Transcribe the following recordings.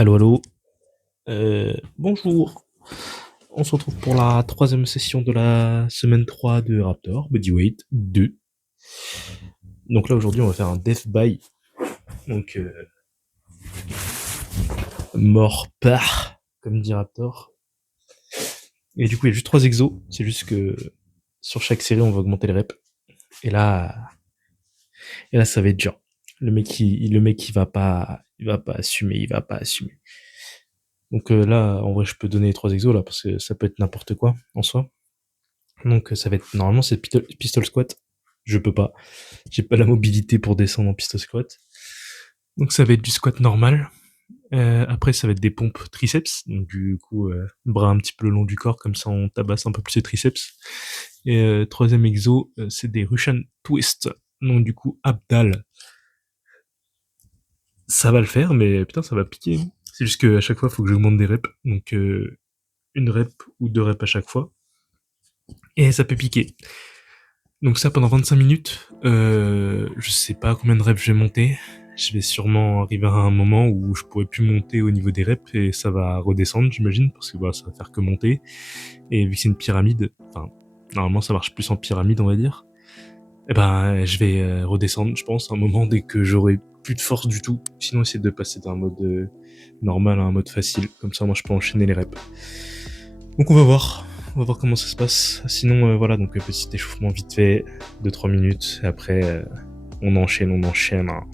Allô, allô. Bonjour. On se retrouve pour la troisième session de la semaine 3 de Raptor, Bodyweight 2. Donc là, aujourd'hui, on va faire un Death by. Donc, mort par, comme dit Raptor. Et du coup, il y a juste 3 exos. C'est juste que sur chaque série, on va augmenter les reps. Et là, ça va être dur. Le mec, il va pas assumer. Donc là, en vrai, je peux donner les 3 exos là, parce que ça peut être n'importe quoi en soi. Donc ça va être normalement c'est pistol squat. Je peux pas. J'ai pas la mobilité pour descendre en pistol squat. Donc ça va être du squat normal. Après ça va être des pompes triceps. Donc du coup bras un petit peu le long du corps, comme ça on tabasse un peu plus les triceps. Et troisième exo, c'est des Russian twist. Donc du coup abdal. Ça va le faire, mais putain ça va piquer. C'est juste qu'à chaque fois il faut que j'augmente des reps. Donc une rep ou 2 reps à chaque fois. Et ça peut piquer. Donc ça pendant 25 minutes, je sais pas combien de reps je vais monter. Je vais sûrement arriver à un moment où je pourrai plus monter au niveau des reps et ça va redescendre, j'imagine, parce que voilà, ça va faire que monter. Et vu que c'est une pyramide, enfin, normalement ça marche plus en pyramide, on va dire. Et ben, je vais redescendre, je pense, à un moment dès que j'aurai plus de force du tout. Sinon, essayer de passer d'un mode normal à un mode facile. Comme ça, moi, je peux enchaîner les reps. Donc on va voir. On va voir comment ça se passe. Sinon, voilà, donc petit échauffement vite fait, 2-3 minutes. Et après, on enchaîne. Hein.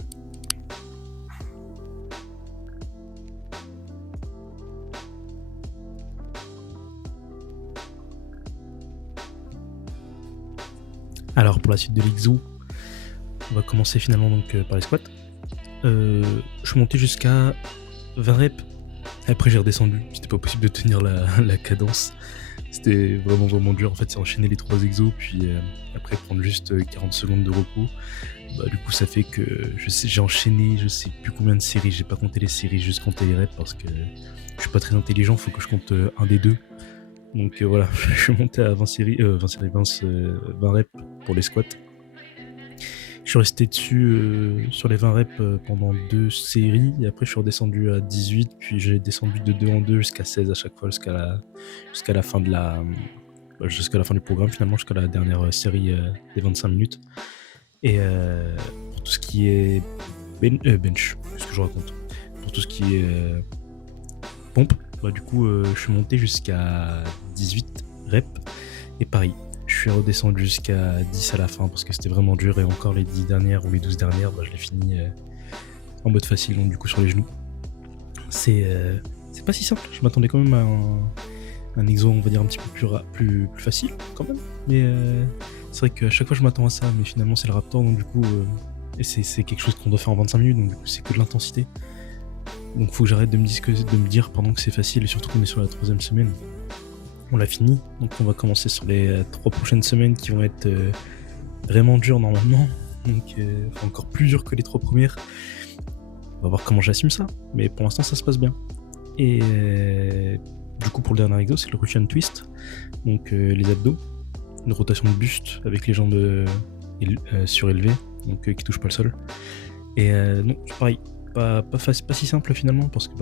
Alors, pour la suite de l'Ixo, on va commencer finalement donc par les squats. Je suis monté jusqu'à 20 reps. Après, j'ai redescendu. C'était pas possible de tenir la cadence. C'était vraiment dur. En fait, c'est enchaîner les 3 exos, puis après prendre juste 40 secondes de repos. Bah, du coup, ça fait que j'ai enchaîné, je sais plus combien de séries. J'ai pas compté les séries, juste compté les reps parce que je suis pas très intelligent. Faut que je compte un des deux. Donc voilà, je suis monté à 20 séries, 20 reps pour les squats. Je suis resté dessus sur les 20 reps pendant 2 séries. Et après, je suis redescendu à 18. Puis j'ai descendu de 2 en 2 jusqu'à 16 à chaque fois, jusqu'à la fin jusqu'à la fin du programme, finalement, jusqu'à la dernière série des 25 minutes. Et pour tout ce qui est bench, ce que je raconte. Pour tout ce qui est pompe, bah, du coup, je suis monté jusqu'à 18 reps. Et pareil, je suis redescendu jusqu'à 10 à la fin parce que c'était vraiment dur. Et encore les 10 dernières ou les 12 dernières, bah, je l'ai fini en mode facile, donc du coup sur les genoux. C'est pas si simple. Je m'attendais quand même à un exo, on va dire, un petit peu plus facile quand même. Mais c'est vrai qu'à chaque fois je m'attends à ça, mais finalement c'est le Raptor, donc du coup, et c'est quelque chose qu'on doit faire en 25 minutes, donc du coup c'est que de l'intensité. Donc faut que j'arrête de me dire pendant que c'est facile, et surtout qu'on est sur la 3e semaine. On l'a fini, donc on va commencer sur les 3 prochaines semaines qui vont être vraiment dures normalement, donc encore plus dures que les 3 premières. On va voir comment j'assume ça, mais pour l'instant ça se passe bien. Et du coup pour le dernier exo, c'est le Russian twist, donc les abdos, une rotation de buste avec les jambes surélevées, donc qui touchent pas le sol. Et non, pareil, pas si simple finalement, parce que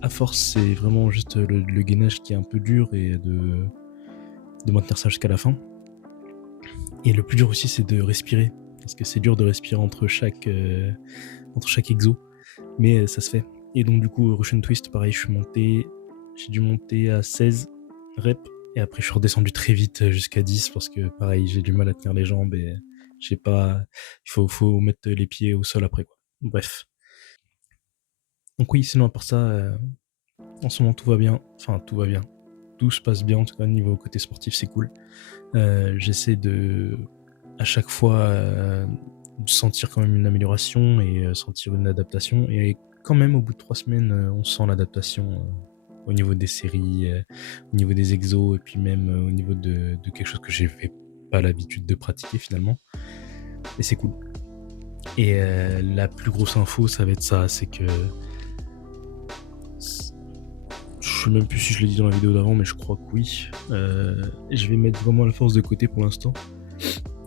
à force c'est vraiment juste le gainage qui est un peu dur et de maintenir ça jusqu'à la fin. Et le plus dur aussi c'est de respirer, parce que c'est dur de respirer entre chaque exo, mais ça se fait. Et donc du coup Russian twist, pareil, j'ai dû monter à 16 reps. Et après, je suis redescendu très vite jusqu'à 10 parce que, pareil, j'ai du mal à tenir les jambes et j'ai pas. Il faut mettre les pieds au sol après, quoi. Bref. Donc, oui, sinon, à part ça, en ce moment, tout va bien. Enfin, tout va bien. Tout se passe bien, en tout cas, niveau côté sportif, c'est cool. J'essaie à chaque fois, de sentir quand même une amélioration et sentir une adaptation. Et quand même, au bout de 3 semaines, on sent l'adaptation. Au niveau des séries, au niveau des exos, et puis même au niveau de quelque chose que j'avais pas l'habitude de pratiquer finalement. Et c'est cool. Et la plus grosse info, ça va être ça, c'est que je sais même plus si je l'ai dit dans la vidéo d'avant, mais je crois que oui. Je vais mettre vraiment la force de côté pour l'instant.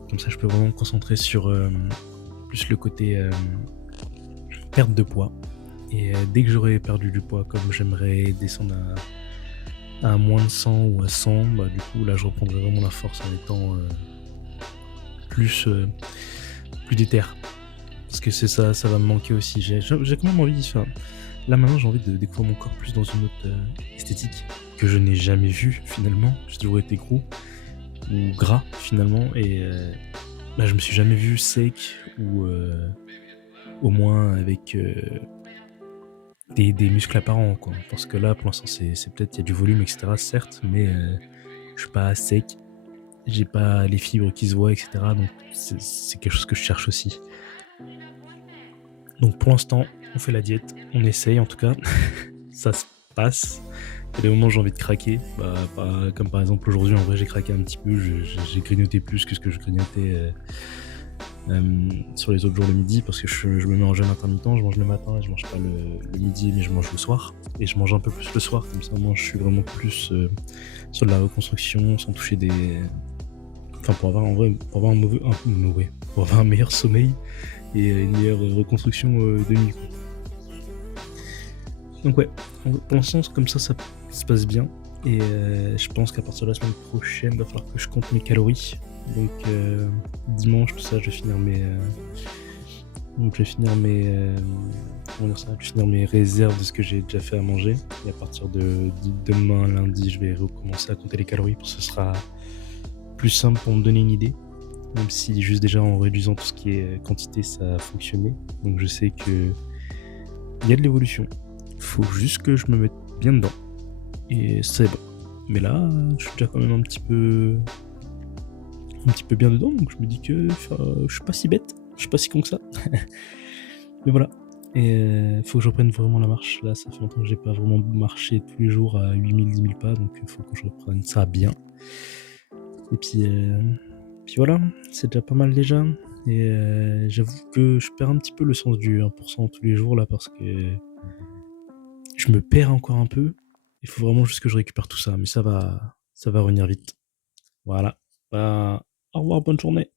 Comme ça, je peux vraiment me concentrer sur plus le côté perte de poids. Et dès que j'aurai perdu du poids, comme j'aimerais descendre à moins de 100 ou à 100, bah, du coup, là, je reprendrai vraiment la force en étant plus, plus déter. Parce que c'est ça, ça va me manquer aussi. J'ai quand même envie, enfin, là maintenant, j'ai envie de découvrir mon corps plus dans une autre esthétique que je n'ai jamais vue finalement. J'ai toujours été gros ou gras finalement, et là, je me suis jamais vu sec ou au moins avec des muscles apparents, quoi. Parce que là, pour l'instant, c'est peut-être, il y a du volume, etc., certes, mais je suis pas sec, j'ai pas les fibres qui se voient, etc. Donc, c'est quelque chose que je cherche aussi. Donc, pour l'instant, on fait la diète, on essaye en tout cas, ça se passe. Il y a des moments où j'ai envie de craquer, comme par exemple aujourd'hui, en vrai, j'ai craqué un petit peu, j'ai grignoté plus que ce que je grignotais sur les autres jours le midi, parce que je me mets en jeûne intermittent, je mange le matin et je mange pas le midi, mais je mange le soir, et je mange un peu plus le soir, comme ça moi je suis vraiment plus sur de la reconstruction, sans toucher des... Enfin, pour avoir en vrai, pour avoir pour avoir un meilleur sommeil et une meilleure reconstruction de nuit, quoi. Donc ouais, pour l'instant comme ça se passe bien, et je pense qu'à partir de la semaine prochaine, il va falloir que je compte mes calories. Donc dimanche, tout ça, je vais finir mes donc je vais finir mes comment dire ça? Je vais finir mes réserves de ce que j'ai déjà fait à manger, et à partir de demain, lundi, je vais recommencer à compter les calories, pour que ce sera plus simple pour me donner une idée. Même si juste déjà en réduisant tout ce qui est quantité, ça a fonctionné. Donc je sais que il y a de l'évolution. Faut juste que je me mette bien dedans, et c'est bon. Mais là, je suis déjà quand même un petit peu bien dedans, donc je me dis que je suis pas si bête, je suis pas si con que ça. Mais voilà. Et faut que je reprenne vraiment la marche. Là, ça fait longtemps que j'ai pas vraiment marché tous les jours à 8 000, 10 000 pas, donc il faut que je reprenne ça bien. Et puis voilà, c'est déjà pas mal déjà. Et j'avoue que je perds un petit peu le sens du 1% tous les jours là, parce que je me perds encore un peu. Il faut vraiment juste que je récupère tout ça, mais ça va revenir vite. Voilà. Bah, au revoir, bonne journée.